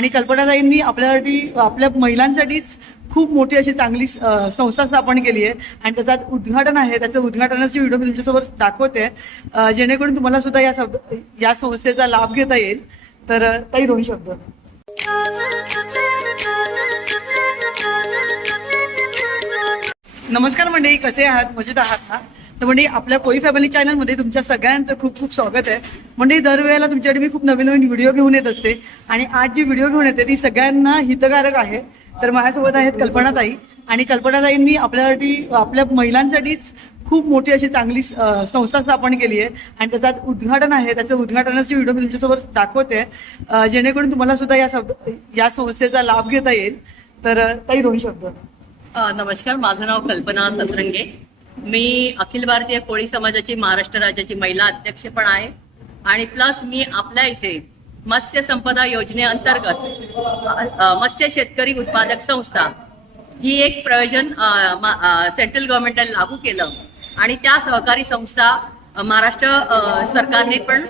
आणि कल्पनाताईंनी आपल्यासाठी आपल्या महिलांसाठीच खूप मोठी अशी चांगली संस्था स्थापन केली आहे. आणि त्याचं आज उद्घाटन आहे. त्याचं उद्घाटनाची व्हिडिओ मी तुमच्यासोबत दाखवते. जेणेकरून तुम्हाला सुद्धा या या संस्थेचा लाभ घेता येईल. तर अ, ताई दोन शब्द. नमस्कार मंडळी कसे आहात? मजेत आहात ना? तर म्हणजे आपल्या कोई फॅमिली चॅनलमध्ये तुमच्या सगळ्यांचं खूप खूप स्वागत आहे. म्हणजे दरवेळेला तुमच्याकडे मी खूप नवीन नवीन व्हिडिओ घेऊन येत असते. आणि आज जी व्हिडिओ घेऊन येते ती सगळ्यांना हितकारक आहे. तर माझ्यासोबत आहेत कल्पनाताई. आणि कल्पनाताईंनी आपल्यासाठी आपल्या महिलांसाठीच खूप मोठी अशी चांगली संस्था स्थापन केली आहे. आणि त्याचं उद्घाटन आहे. त्याचं उद्घाटनाची व्हिडिओ मी तुमच्यासोबत दाखवते. जेणेकरून तुम्हाला सुद्धा या सब या संस्थेचा लाभ घेता येईल. तर ताई दोन शब्द. नमस्कार. माझं नाव कल्पना सतरंगे. मी अखिल भारतीय कोळी समाजाची महाराष्ट्र राज्याची महिला अध्यक्ष पण आहे. आणि प्लस मी आपल्या इथे मत्स्य संपदा योजनेअंतर्गत मत्स्य शेतकरी उत्पादक संस्था ही एक प्रयोजन सेंट्रल गव्हर्नमेंटने लागू केलं. आणि त्या सहकारी संस्था महाराष्ट्र सरकारने पण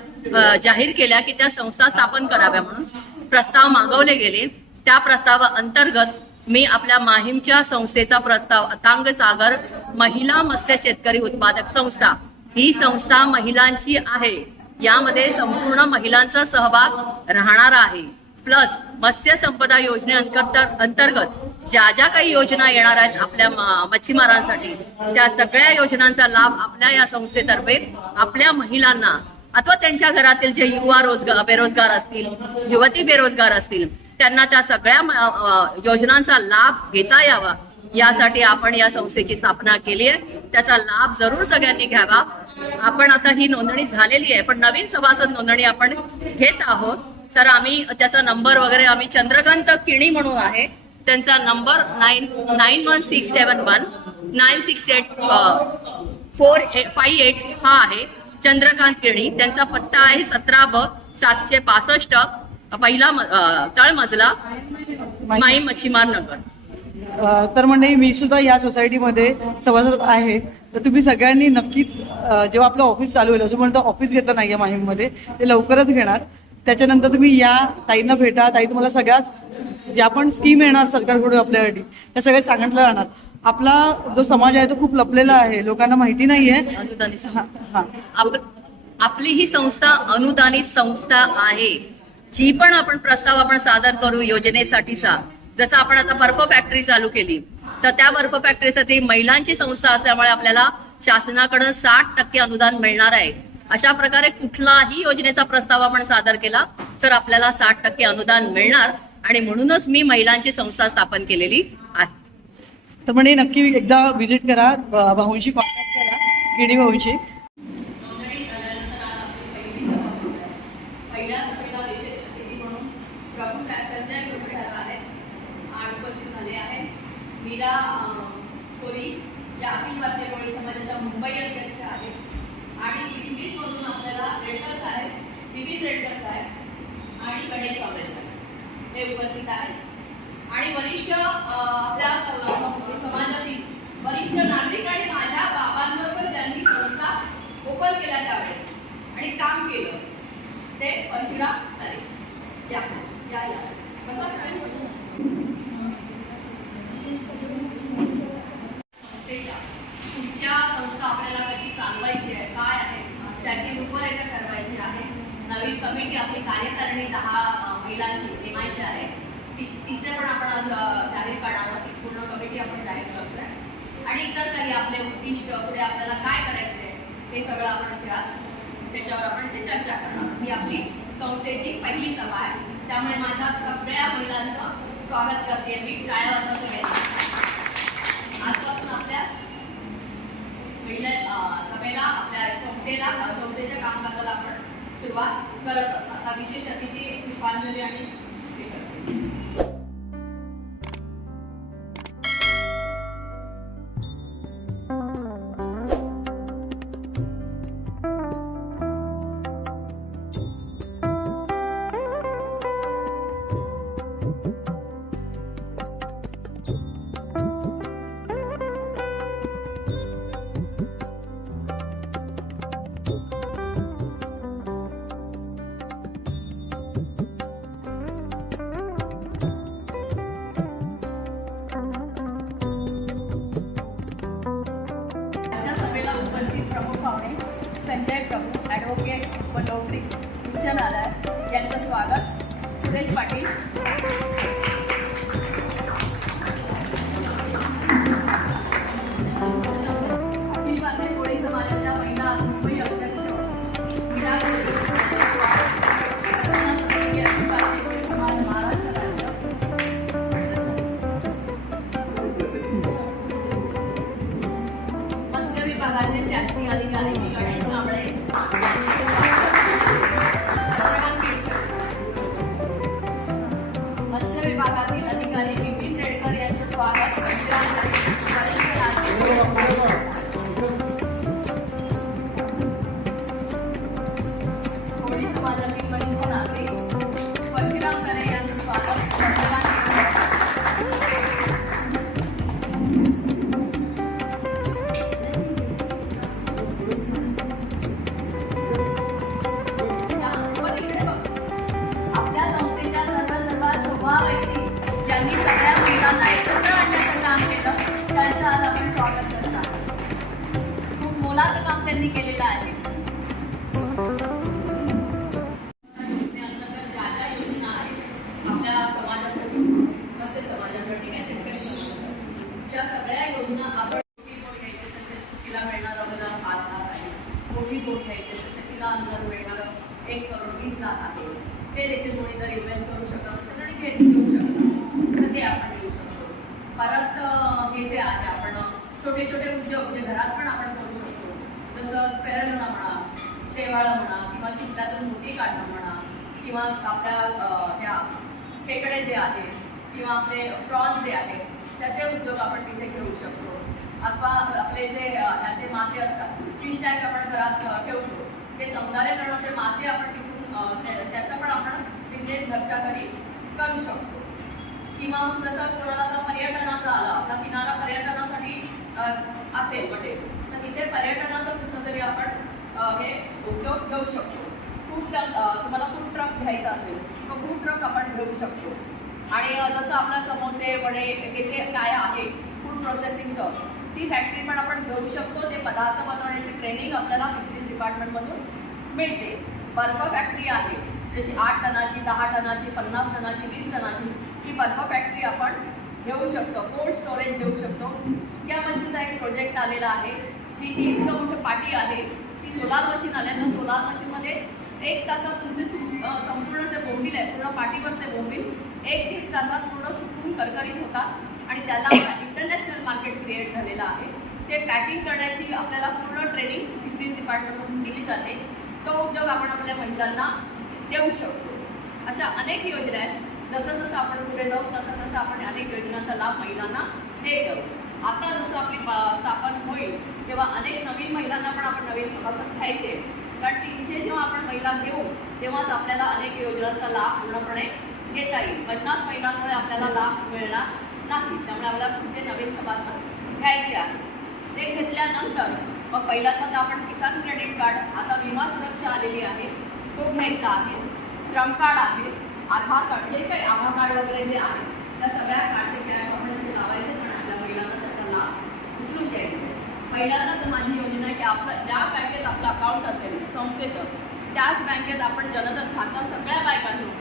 जाहीर केल्या की त्या संस्था स्थापन कराव्या म्हणून प्रस्ताव मागवले गेले. त्या प्रस्तावा अंतर्गत मी आपल्या माहीमच्या संस्थेचा प्रस्ताव अतांग सागर महिला मत्स्य शेतकरी उत्पादक संस्था. ही संस्था महिलांची आहे. यामध्ये संपूर्ण महिलांचा सहभाग राहणार आहे. प्लस मत्स्य संपदा योजनेअंतर्गत अंतर्गत ज्या ज्या काही योजना येणार आहेत आपल्या मच्छीमारांसाठी त्या सगळ्या योजनांचा लाभ आपल्या या संस्थेतर्फे आपल्या महिलांना अथवा त्यांच्या घरातील जे युवा रोजगार बेरोजगार असतील युवती बेरोजगार असतील त्यांना त्या सगळ्या योजनांचा लाभ घेता यावा. यासाठी आपण या संस्थेची स्थापना केली आहे. त्याचा लाभ जरूर सगळ्यांनी घ्यावा. आपण आता ही नोंदणी झालेली आहे पण नवीन सभासद नोंदणी आपण घेत आहोत. तर आम्ही त्याचा नंबर वगैरे आम्ही चंद्रकांत किणी म्हणून आहे. त्यांचा number nine nine one six seven one nine six eight four five eight हा आहे. चंद्रकांत किणी त्यांचा पत्ता आहे सतरा ब सातशे पासष्ट. पहिला म- अ, तळमजला माई मच्छीमार नगर. अ, तर म्हणजे मी सुद्धा या सोसायटीमध्ये सभासद आहे. तर तुम्ही सगळ्यांनी नक्कीच अ, जेव्हा आपलं ऑफिस चालू होईल अजूनपर्यंत ऑफिस घेतलं नाही आहे माहीममध्ये ते लवकरच घेणार. त्याच्यानंतर तुम्ही या ताईंना भेटा. ताई तुम्हाला सगळ्या ज्या पण स्कीम येणार सरकारकडून आपल्यासाठी त्या सगळ्या सांगितलं जाणार. आपला जो समाज आहे तो खूप लपलेला आहे. लोकांना माहिती नाहीये. अनुदानित संस्था. हा. आप- आपली ही संस्था अनुदानित संस्था आहे. जी पण आपण प्रस्ताव आपण सादर करू योजनेसाठीचा जसं आपण आता बर्फ फॅक्टरी चालू केली तर त्या बर्फ फॅक्टरीसाठी महिलांची संस्था असल्यामुळे आपल्याला शासनाकडून साठ टक्के अनुदान मिळणार आहे. अशा प्रकारे कुठलाही योजनेचा प्रस्ताव आपण सादर केला तर आपल्याला साठ टक्के अनुदान मिळणार आणि म्हणूनच मी महिलांची संस्था स्थापन केलेली आहे. तर म्हणजे नक्की एकदा व्हिजिट करा अ, भाऊंशी कॉन्टॅक्ट करा गिडी भाऊंशी पहिल्या सभेला विशेष अतिथी म्हणून प्रभू साहेब संजय गुरु साहेब आहेत. आणि उपस्थित झाले आहेत. मीरा कोरी या अखिल भारतीय कोळी समाजाच्या मुंबई अध्यक्ष आहेत. आणि दिल्लीमधून आपल्याला रेडकर्स आहेत विविध रेडकर्स आहेत आणि गणेश बाबे साहेब हे उपस्थित आहेत. आणि वरिष्ठ आपल्या समाजातील वरिष्ठ नागरिक आणि माझ्या बाबांबरोबर ज्यांनी संस्था ओपन केल्या त्यावेळेस आणि काम केलं ते पंचुरा तारे या या या. बसा पुढच्या संस्था आपल्याला कशी चालवायची आहे? काय आहे? त्याची रूपरेखा ठरवायची आहे. नवीन कमिटी आपली कार्यकारिणी दहा अं, महिलांची नेमायची आहे. ती- तिचे पण आपण आज जाहीर करणार ती पूर्ण कमिटी आपण जाहीर करतोय. आणि इतर काही आपले उद्दिष्ट पुढे आपल्याला काय करायचंय हे सगळं आपण इथे आज त्याच्यावर आपण ते चर्चा करणार ही आपली संस्थेची पहिली सभा आहे. त्यामुळे माझ्या सगळ्या महिलांचं स्वागत करते. मी टाळ्या वाजवत आजपासून आपल्या महिला सभेला आपल्या संस्थेला संस्थेच्या कामकाजाला आपण सुरुवात करत आहोत. आता विशेष अतिथी पुष्पांजली आणि पटोकरी यांचं स्वागत. सुरेश पाटील. आपल्या समाजासाठी मत्स्य समाजासाठी काय शेतकरी समाजासाठी. ज्या सगळ्या योजना आपण मोठी बोट घ्यायची असेल तर चुकीला मिळणारं अनुदान पाच लाख आहे मोठी बोट घ्यायची असेल तर तिला अनुदान मिळणारं एक करोड वीस लाख आहे ते देखील कोणी जर इन्व्हेस्ट करू शकत असेल आणि घेत घेऊ शकत तर ते आपण घेऊ शकतो परत अं, हे जे आहे आपण छोटे छोटे उद्योग जे घरात पण आपण करू शकतो जसं स्पेरलना म्हणा शेवाळं म्हणा किंवा शिकल्यातून मोती काढणं म्हणा किंवा आपल्या अं, ह्या खेकडे जे आहेत किंवा आपले प्रॉन्स जे आहेत त्याचे उद्योग आपण तिथे घेऊ शकतो. अथवा आपले जे त्याचे मासे असतात फिश टँक आपण घरात ठेवतो. ते सौंदर्यकरणाचे मासे आपण तिथून त्याचा पण आपण बिझनेस घरच्या घरी करू शकतो. किंवा मग जसं कोणाला आता पर्यटनाचा आला आपला किनारा पर्यटनासाठी असेल म्हणजे तर तिथे पर्यटनाचं कुठं तरी आपण हे उद्योग घेऊ शकतो. फूड तुम्हाला फूड ट्रक घ्यायचा असेल तर फूड ट्रक आपण घेऊ शकतो. आणि जसं आपला समोसे वडे हे जे काय आहे फूड प्रोसेसिंगचं ती फॅक्टरी पण आपण घेऊ शकतो. ते पदार्थ बनवण्याची ट्रेनिंग आपल्याला फिशरीज डिपार्टमेंटमधून मिळते. बर्फ फॅक्टरी आहे. जशी आठ टनाची दहा टनाची पन्नास टनाची वीस टनाची ही बर्फ फॅक्टरी आपण घेऊ शकतो. कोल्ड स्टोरेज घेऊ शकतो. सुक्या मच्छीचा एक प्रोजेक्ट आलेला आहे. जी ती इतकं मोठं पाटी आहे. ती सोलार मशीन आल्या तर सोलार मशीनमध्ये एक तासात तुमचे संपूर्ण जे बोंबील आहे पूर्ण पाटीवरचे बोंबील एक दीड तासात पूर्ण सुकून करकरीत होता आणि त्याला इंटरनॅशनल मार्केट क्रिएट झालेलं आहे. ते पॅकिंग करण्याची आपल्याला पूर्ण ट्रेनिंग बिझनेस डिपार्टमेंटमधून दिली जाते. तो उद्योग आपण आपल्या महिलांना देऊ शकतो. अशा अनेक योजना आहेत. जसं जसं आपण पुढे जाऊ तसं तसं आपण अनेक योजनांचा लाभ महिलांना देत जाऊ. आता जसं आपली स्थापन होईल तेव्हा अनेक नवीन महिलांना पण आपण नवीन सभासद घ्यायचे कारण तीनशे जेव्हा आपण महिला घेऊ तेव्हाच आपल्याला अनेक योजनांचा लाभ पूर्णपणे घेता येईल. पन्नास महिलांमुळे आपल्याला लाभ मिळणार नाही. त्यामुळे आपल्याला पुढचे नवीन सभासद घ्यायचे आहे. ते घेतल्यानंतर मग पहिल्यांदा तर आपण किसान क्रेडिट कार्ड आता विमा सुरक्षा आलेली आहे. तो घ्यायचा आहे. श्रम कार्ड आहे. आधार कार्ड जे काही आधार कार्ड वगैरे जे आहे त्या सगळ्या कार्डचे कॅप आपण लावायचे. पण आपल्या महिलांना त्याचा लाभ उचलून द्यायचे पहिल्यांदा तर माझी योजना आहे की आपलं ज्या बँकेत आपलं अकाउंट असेल संस्थेचं त्याच बँकेत आपण जनधन खातं सगळ्या बायकांचं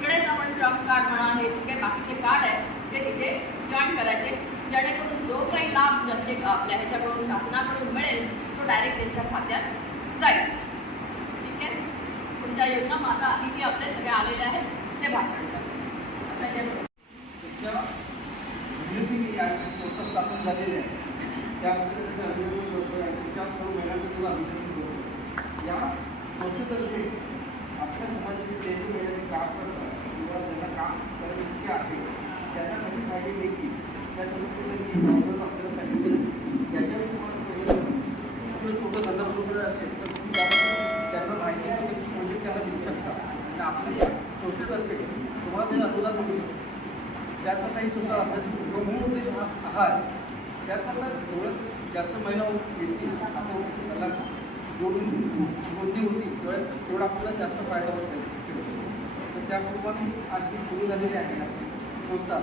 तिकडेच आपण श्रम कार्ड म्हणा हे सगळे बाकीचे कार्ड आहेत ते तिथे जॉईन करायचे. जेणेकरून जो काही लाभ जनते आपल्या ह्याच्याकडून शासनाकडून मिळेल तो डायरेक्ट त्यांच्या खात्यात जाईल. ठीक आहे? पुढच्या योजना माता आली की आपले सगळे आलेले आहेत ते भाषण करतो असं जे संस्था स्थापन झालेली आहे. त्यामध्ये त्याचे अभिनंदन करतो सर्व महिलांचं सुद्धा अभिनंदन करतो या संस्थेतर्फे आपल्या समाजाची जे वेळेने काम करतात किंवा त्यांना काम करण्याची इच्छा आहे त्यांना कशी फायदे मिळतील त्या सर्व प्रॉब्लेम आपल्याला सांगितले त्याच्यावर तुम्हाला पहिलं आपलं छोटं धंदा सुरू करत असेल तर तुम्ही त्यांना माहिती वगैरे प्रोजेक्ट म्हणजे त्यांना देऊ शकता. आणि आपल्या संस्थेतर्फे तुम्हाला ते अनुदान मिळू शकतो. त्यातला काही सुद्धा आपल्या मूळ उद्देश हा आहार त्याकरता थोडं जास्त महिला येतील आता त्याला जोडून वृद्धी होती. तेवढ्या तेवढा आपल्याला जास्त फायदा होत आहे तर त्या कुटुंबाने सुरू झालेली आहे. संस्था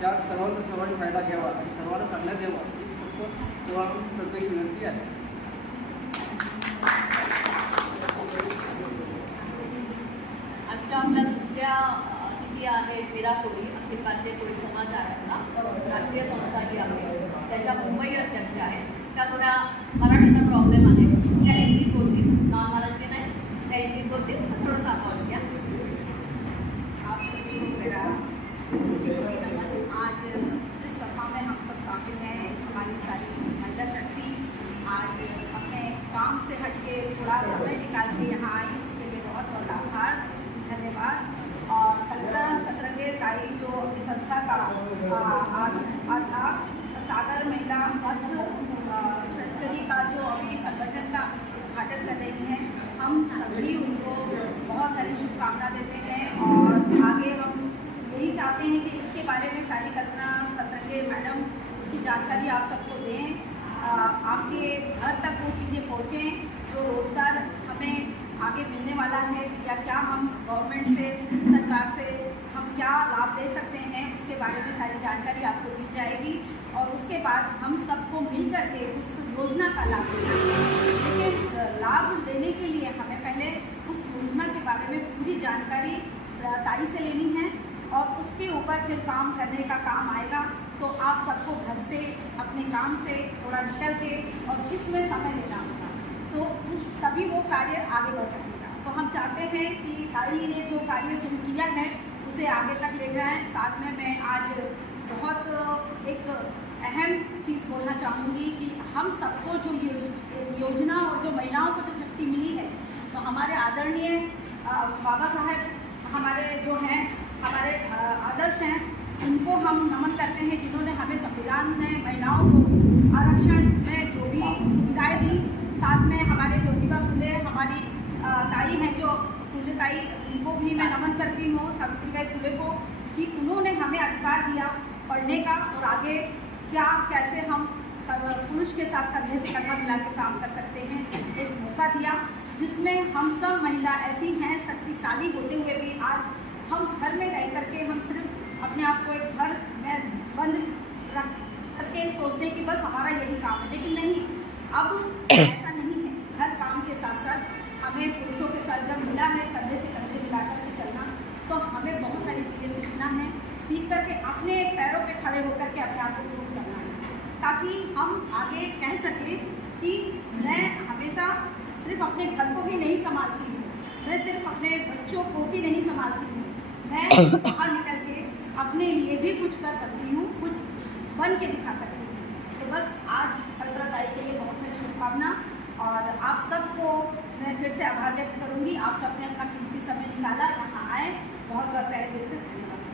त्या सर्वांचा सर्वांनी फायदा घ्यावा आणि सर्वांना सांगण्यात द्यावा. ही फक्त सर्वांना प्रत्येक विनंती आहे. आजच्या आपल्या दुसऱ्या अतिथी अ, किती आहेत मीरा कोळी अखिल भारतीय कोळी समाज आहे आपला राष्ट्रीय संस्था ही आहे त्याच्या मुंबई अध्यक्ष आहेत. त्या थोड्या मराठी चाहते हैं कि इसके बारे में सारी कल्पना सतरंगे मैडम, उसकी जानकारी आप सबको दें। आपके घर तक वो चीज़ें पहुँचें जो रोज़गार हमें आगे मिलने वाला है या क्या हम गवर्नमेंट से, सरकार से, हम क्या लाभ ले सकते हैं, उसके बारे में सारी जानकारी आपको दी जाएगी। और उसके बाद हम सबको मिल करके उस योजना का लाभ लेना लेकिन लाभ लेने के लिए हमें पहले उस योजना के बारे में पूरी जानकारी ताई से लेनी है। उसके ऊपर फिर काम करने का काम आएगा तो आप सबको घर से, अपने काम से थोड़ा निकल के और इसमें समय लेना होगा। तो उस, तभी वो कार्य आगे बढ़ सकेगा। तो हम चाहते हैं कि ताई ने जो कार्य शुरू किया है, उसे आगे तक ले जाएँ। साथ में मैं आज बहुत एक अहम चीज़ बोलना चाहूँगी कि हम सबको जो योजना और जो महिलाओं को जो शक्ति मिली है तो हमारे आदरणीय बाबा साहेब हमारे जो हैं हमारे आदर्श हैं, उनको हम नमन करते हैं, जिन्होंने हमें संविधान में महिलाओं को आरक्षण में जो भी सुविधाएँ दी, साथ में हमारे ज्योतिबा फुले, हमारी ताई हैं जो, फुले ताई, उनको भी मैं नमन करती हूँ, सावित्रीबाई फुले को, कि उन्होंने हमें अधिकार दिया पढ़ने का और आगे क्या, कैसे हम पुरुष के साथ कंधे से कंधा मिला के काम कर सकते हैं, एक मौका दिया, जिसमें हम सब महिला ऐसी हैं, शक्तिशाली होते हुए भी आज हम घर में रह करके हम सिर्फ़ अपने आप को एक घर में बंद रख करके सोचते हैं कि बस हमारा यही काम है। लेकिन नहीं अब ऐसा नहीं है। हर काम के साथ साथ हमें पुरुषों के साथ जब मिला है कंधे से कंधे मिला करके चलना तो हमें बहुत सारी चीज़ें सीखना है। सीख करके अपने पैरों पे खड़े होकर के अपने आप को प्रूव करना है ताकि हम आगे कह सकें कि मैं हमेशा सिर्फ़ अपने घर को ही नहीं संभालती हूँ। मैं सिर्फ़ अपने बच्चों को भी नहीं संभालती हूँ। मैं बाहर निकल के अपने लिए भी कुछ कर सकती हूँ, कुछ बन के दिखा सकती हूँ। तो बस आज कल्पना ताई के लिए बहुत सारी शुभकामना और आप सबको मैं फिर से आभार व्यक्त करूँगी। आप सबने अपना कीमती समय निकाला, यहाँ आए। बहुत बहुत तहे दिल से धन्यवाद।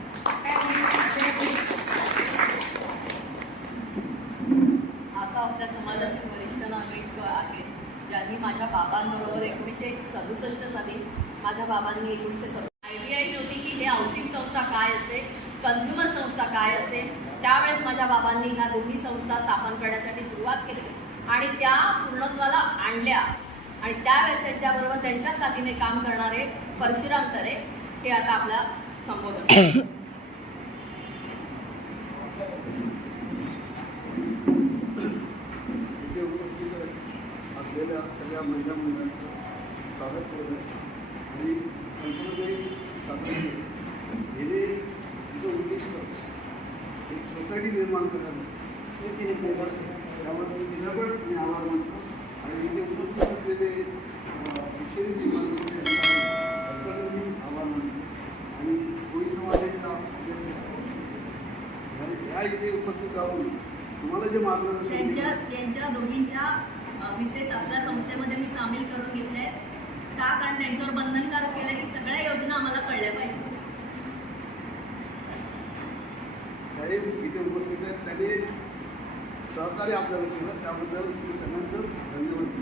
वरिष्ठ नागरिक आहेत, ज्यांनी माझ्या बाबांबरोबर एकोणीसशे सदुसष्ट साली माझ्या बाबांनी एकोणीसशे कन्झ्युमर संस्था काय असते त्यावेळेस माझ्या बाबांनी ह्या दोन्ही संस्था स्थापन करण्यासाठी सुरुवात केली आणि त्या पूर्णत्वाला आणल्या आणि त्यावेळेस त्यांच्याबरोबर त्यांच्या साथीने काम करणारे परशुराम तरे हे आता आपला संबोधन करतील. इथे उपस्थित असलेल्या सगळ्या महिला मंडळांचं स्वागत करत आहे आणि संपूर्ण साधारण गेले तिचं उद्दिष्ट एक सोसायटी निर्माण करणं हे तिने केलं त्यामुळे मी तिला पण मी आभार मानतो आणि इथे उपस्थित असलेले शिक्षण निर्माण त्यांचा मी आभार मानतो आणि कोळी समाजाच्या अध्यक्ष आणि त्या इथे उपस्थित राहून तुम्हाला जे मार्गदर्शन त्यांच्या त्यांच्या दोघींच्या विशेष आपल्या संस्थेमध्ये मी सामील करून घेतले का? कारण त्यांच्यावर बंधनकारक केलं की सगळ्या योजना आम्हाला कळल्या पाहिजे. साहेब इथे उपस्थित आहेत. त्यांनी सहकार्य आपल्याला केलं. त्याबद्दल मी सगळ्यांचं धन्यवाद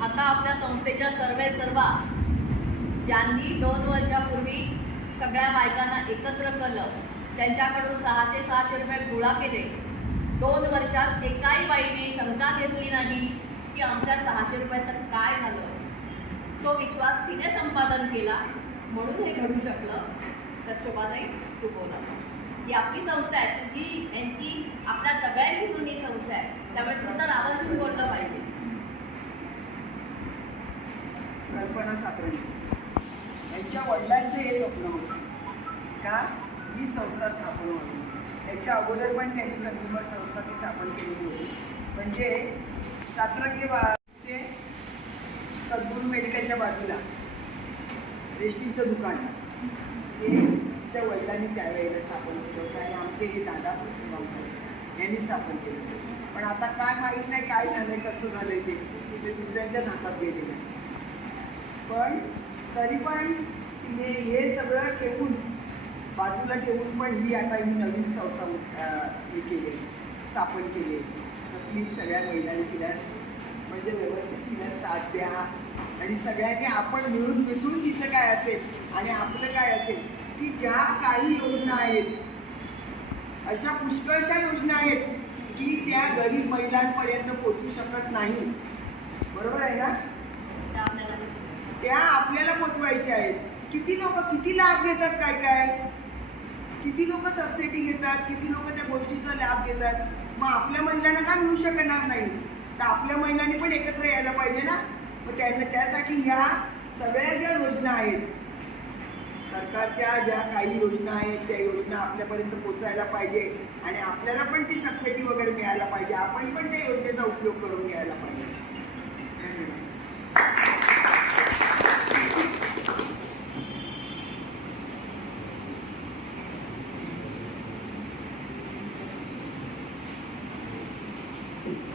आता आपल्या संस्थेच्या सर्वे ज्यांनी दोन वर्षापूर्वी सगळ्या बायकांना एकत्र केलं त्यांच्याकडून सहाशे सहाशे रुपये गोळा केले. दोन वर्षात एकाही बाईने शंका घेतली नाही की आमच्या सहाशे रुपयाचं काय झालं. तो विश्वास तिने संपादन केला म्हणून हे घडू शकलं. तर शोभाताई तू बोला ही आपली संस्था आहे तुझी यांची आपल्या सगळ्यांची जुनी संस्था आहे. त्यामुळे तू तर आवर्जून बोललं पाहिजे. कल्पना सातरंगी यांच्या वडिलांचं हे स्वप्न होतं. का? ही संस्था स्थापन व्हावी त्याच्या अगोदर पण त्यांनी कन्झ्युमर संस्था ती स्थापन केलेली होती. म्हणजे सातरंगी बा ते सद्गुरू मेडिकलच्या बाजूला रेशनीचं दुकान. ते तिच्या वडिलांनी त्यावेळेला स्थापन केलं होतं आणि आमचे हे दादा सुगावकर यांनी स्थापन केलं होतं. पण आता काय माहीत नाही काय झालंय कसं झालंय ते. ते दुसऱ्यांच्याच हातात गेलेलं आहे. पण तरी पण तिने हे सगळं ठेवून बाजूला ठेवून पण ही आता ही नवीन संस्था हे केली स्थापन केली. आहे तर प्लीज सगळ्या महिलांनी तिला म्हणजे व्यवस्थित तिला साथ द्या. आणि सगळ्यांनी आपण मिळून मिसळून तिचं काय असेल आणि आपलं काय असेल की ज्या काही योजना आहेत अशा पुष्कळशा योजना आहेत की त्या गरीब महिलांपर्यंत पोचू शकत नाही. बरोबर आहे ना? त्या आपल्याला पोचवायच्या आहेत. किती लोक किती लाभ घेतात काय काय? किती लोक सबसिडी घेतात किती लोक त्या गोष्टीचा लाभ घेतात? मग आपल्या महिलांना का मिळू शकणार नाही? तर आपल्या महिलांनी पण एकत्र यायला पाहिजे ना? मग त्यांना त्यासाठी ह्या सगळ्या ज्या योजना आहेत सरकारच्या ज्या काही योजना आहेत त्या योजना आपल्यापर्यंत पोचायला पाहिजे. आणि आपल्याला पण ती सबसिडी वगैरे मिळायला पाहिजे. आपण पण त्या योजनेचा उपयोग करून घ्यायला पाहिजे धन्यवाद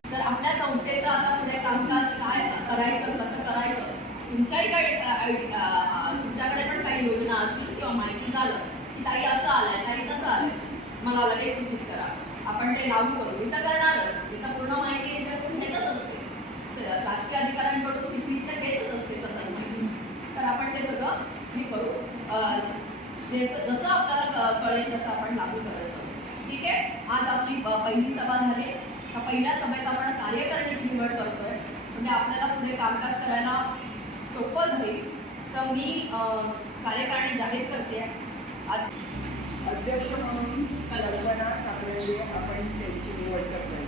तर आपल्या संस्थेचं आता पुढे कामकाज काय करायचं कसं करायचं तुमच्याही काही तुमच्याकडे पण काही योजना असतील किंवा माहिती झालं की ताई असं आलंय ताई तसं आलंय मला लगेच सूचित करा. आपण ते लागू करू. मी तर करणारच. मी तर पूर्ण माहिती याच्याकडून घेतच असते. शासकीय अधिकाऱ्यांकडून पिशवीच्या घेतच असते सतत माहिती. तर आपण ते सगळं हे करू. जे जसं आपल्याला कळेल तसं आपण लागू करायचं. ठीक आहे? आज आपली पहिली सभा झाली. पहिल्या सभेत आपण कार्य करण्याची निवड करतोय. म्हणजे आपल्याला पुढे कामकाज करायला सोपं जाईल तर मी कार्यकारिणी जाहीर करते. आज अध्यक्ष म्हणून कल्पना सातरंगे आपण त्यांची निवड करतोय.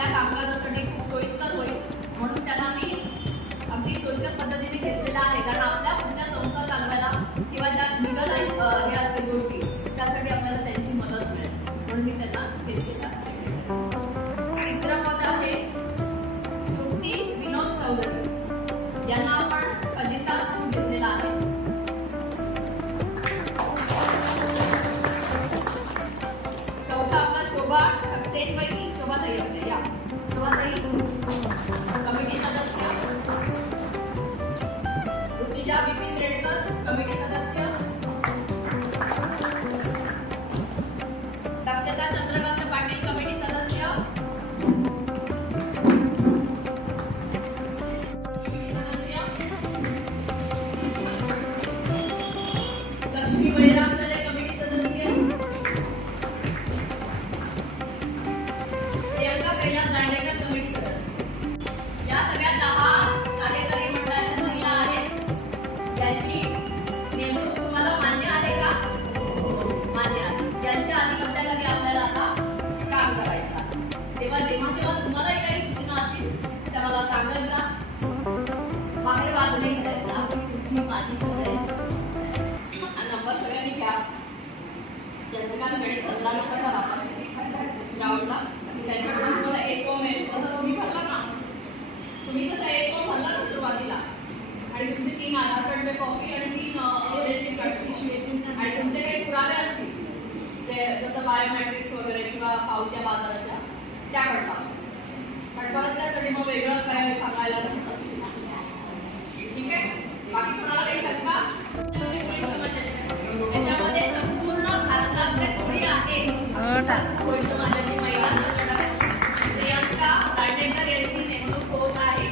आपल्याला आपल्या कामकाजासाठी खूप Biblia. चंद्रकांत गणित सतरा नंबर आपण ग्राउंडला त्यांच्याकडून तुम्हाला एक फॉर्म आहे. तसं तुम्ही भरला ना तुम्ही जसं एक फॉर्म भरला ना सुरुवातीला. आणि तुमचे तीन आधार कार्डचे कॉपी आणि तीन रेशन कार्ड. आणि तुमचे काही पुरावे असतील जे जसं बायोमॅट्रिक्स वगैरे किंवा पावत्या बाजाराच्या त्या पडतात पण परत त्यासाठी मग वेगळं काय सांगायला ठीक आहे? बाकी कुणाला त्यानंतर कोळी समाजाची महिला संघटक प्रियांका दांडेकर यांची नेमणूक होत आहे.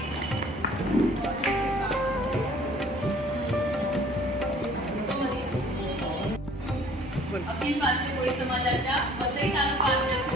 अखिल भारतीय कोळी समाजाच्या वसई तालुका